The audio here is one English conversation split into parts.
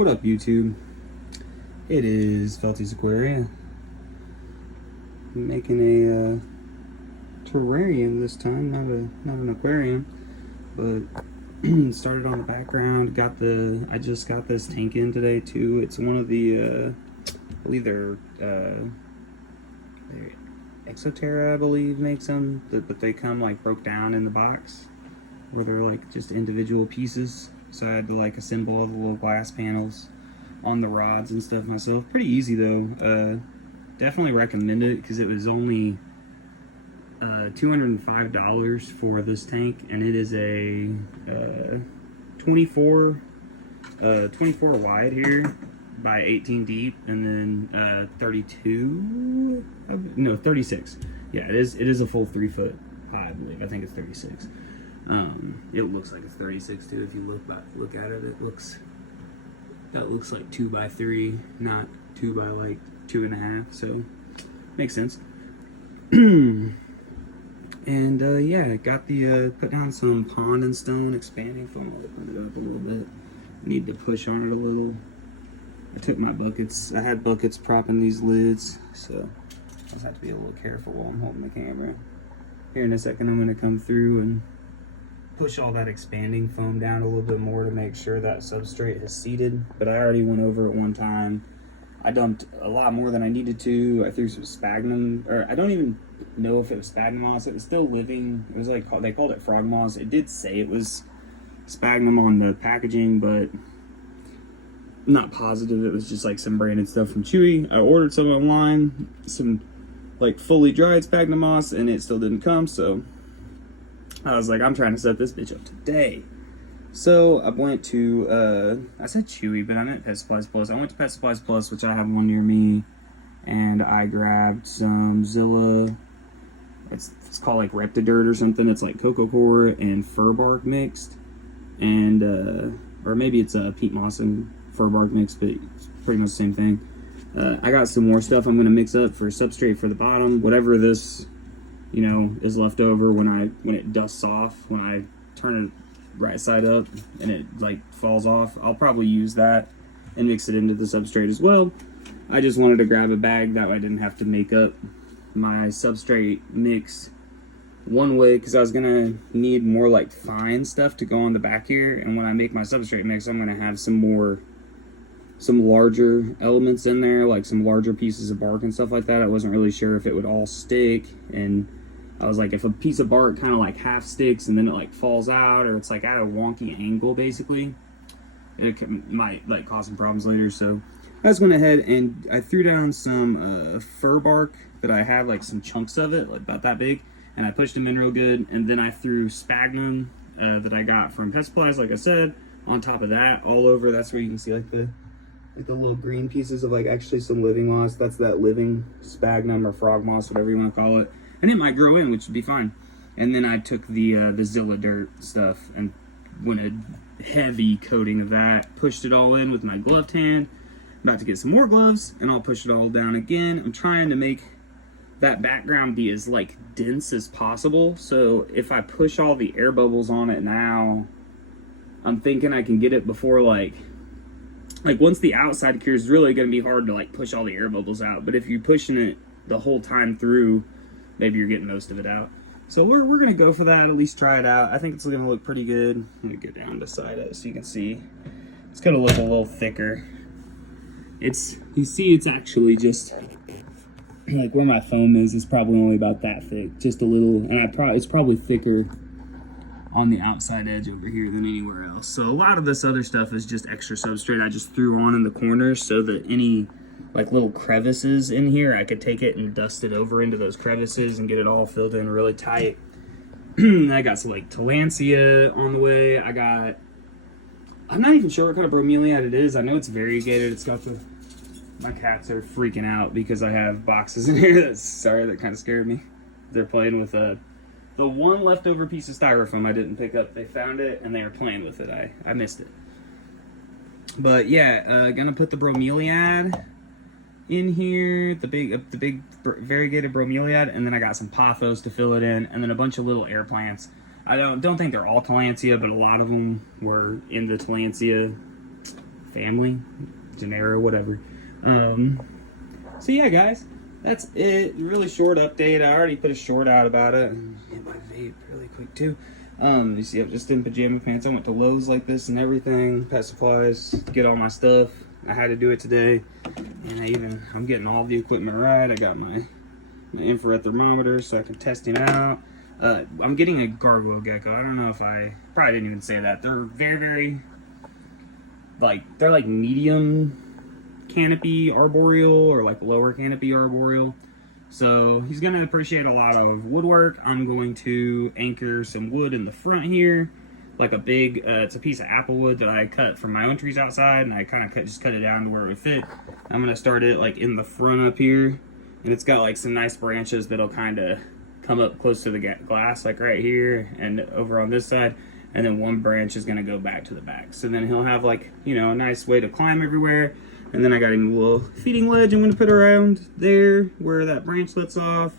What up, YouTube? It is Felty's Aquaria. I'm making a terrarium this time, not an aquarium, but started on the background. I just got this tank in today too. It's one of the I believe they're Exoterra, I believe, makes them, but they come like broke down in the box, where they're like just individual pieces. So I had to like assemble all the little glass panels on the rods and stuff myself. Pretty easy though. Definitely recommend it because it was only $205 for this tank, and it is a 24 wide here by 18 deep, and then 36. Yeah, it is a full 3 foot high, I believe. I think it's 36. It looks like it's 36 too. If you look at it, that looks like 2 by 3, not 2 by like 2.5. So makes sense. And yeah, I got the put down some pond and stone expanding foam. I'll open it up a little bit. Need to push on it a little. I took my buckets. I had buckets propping these lids, so I just have to be a little careful while I'm holding the camera. Here in a second, I'm going to come through and push all that expanding foam down a little bit more to make sure that substrate is seated. But I already went over it one time. I dumped a lot more than I needed to. I threw some sphagnum, or I don't even know if it was sphagnum moss. It was still living. It was like, they called it frog moss. It did say it was sphagnum on the packaging, but I'm not positive. It was just like some branded stuff from Chewy. I ordered some online, some like fully dried sphagnum moss, and it still didn't come. So I was like, I'm trying to set this bitch up today. So I went to, I said Chewy, but I meant Pet Supplies Plus. I went to Pet Supplies Plus, which I have one near me, and I grabbed some Zilla. It's called like Reptidirt or something. It's like coco coir and fir bark mixed, and or maybe it's a peat moss and fir bark mixed, but it's pretty much the same thing. I got some more stuff I'm gonna mix up for substrate for the bottom. Whatever this, is left over when it dusts off, when I turn it right side up and it like falls off, I'll probably use that and mix it into the substrate as well. I just wanted to grab a bag that way I didn't have to make up my substrate mix one way, because I was gonna need more like fine stuff to go on the back here, and when I make my substrate mix, I'm gonna have some larger elements in there, like some larger pieces of bark and stuff like that. I wasn't really sure if it would all stick, and I was like, if a piece of bark kind of like half sticks and then it like falls out, or it's like at a wonky angle, basically, might like cause some problems later. So I just went ahead and I threw down some fir bark that I have, like some chunks of it, like about that big, and I pushed them in real good. And then I threw sphagnum that I got from Pet Supplies, like I said, on top of that, all over. That's where you can see like the little green pieces of like actually some living moss. That's that living sphagnum or frog moss, whatever you want to call it. And it might grow in, which would be fine. And then I took the Zilla dirt stuff and went a heavy coating of that, pushed it all in with my gloved hand. I'm about to get some more gloves, and I'll push it all down again. I'm trying to make that background be as like dense as possible. So if I push all the air bubbles on it now, I'm thinking I can get it before like once the outside cures, it's really going to be hard to like push all the air bubbles out. But if you're pushing it the whole time through, maybe you're getting most of it out. So we're going to go for that, at least try it out. I think it's going to look pretty good. I'm going to go down beside it so you can see. It's going to look a little thicker. You see it's actually just like where my foam is probably only about that thick, just a little, and it's probably thicker on the outside edge over here than anywhere else. So a lot of this other stuff is just extra substrate I just threw on in the corners, so that any like little crevices in here, I could take it and dust it over into those crevices and get it all filled in really tight. I got some like tillandsia on the way. I'm not even sure what kind of bromeliad it is. I know it's variegated. It's got my cats are freaking out because I have boxes in here. That kind of scared me. They're playing with the one leftover piece of styrofoam I didn't pick up. They found it and they were playing with it. I missed it. But yeah, gonna put the bromeliad in here, the big variegated bromeliad, and then I got some pothos to fill it in, and then a bunch of little air plants. I don't think they're all tillandsia, but a lot of them were in the tillandsia family, genera, whatever. So yeah, guys, that's it. Really short update. I already put a short out about it. And hit my vape really quick too. You see, I'm just in pajama pants. I went to Lowe's like this and everything. Pet supplies, get all my stuff. I had to do it today, and I'm getting all the equipment right. I got my infrared thermometer so I can test him out. I'm getting a gargoyle gecko. I don't know if I probably didn't even say that. They're very they're like medium canopy arboreal or like lower canopy arboreal. So he's gonna appreciate a lot of woodwork. I'm going to anchor some wood in the front here, like a big, it's a piece of apple wood that I cut from my own trees outside, and I kind of just cut it down to where it would fit. I'm gonna start it like in the front up here, and it's got like some nice branches that'll kind of come up close to the glass, like right here and over on this side, and then one branch is gonna go back to the back. So then he'll have like, you know, a nice way to climb everywhere. And then I got him a little feeding ledge I'm gonna put around there where that branch lets off.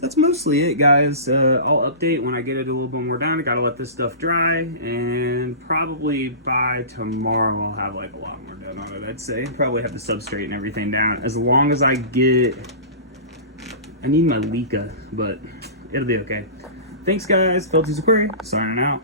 That's mostly it, guys. I'll update when I get it a little bit more down. I gotta let this stuff dry, and probably by tomorrow I'll have like a lot more done on it, I'd say. Probably have the substrate and everything down. As long as I get, I need my Leica, but it'll be okay. Thanks, guys. Felty's Aquarium, signing out.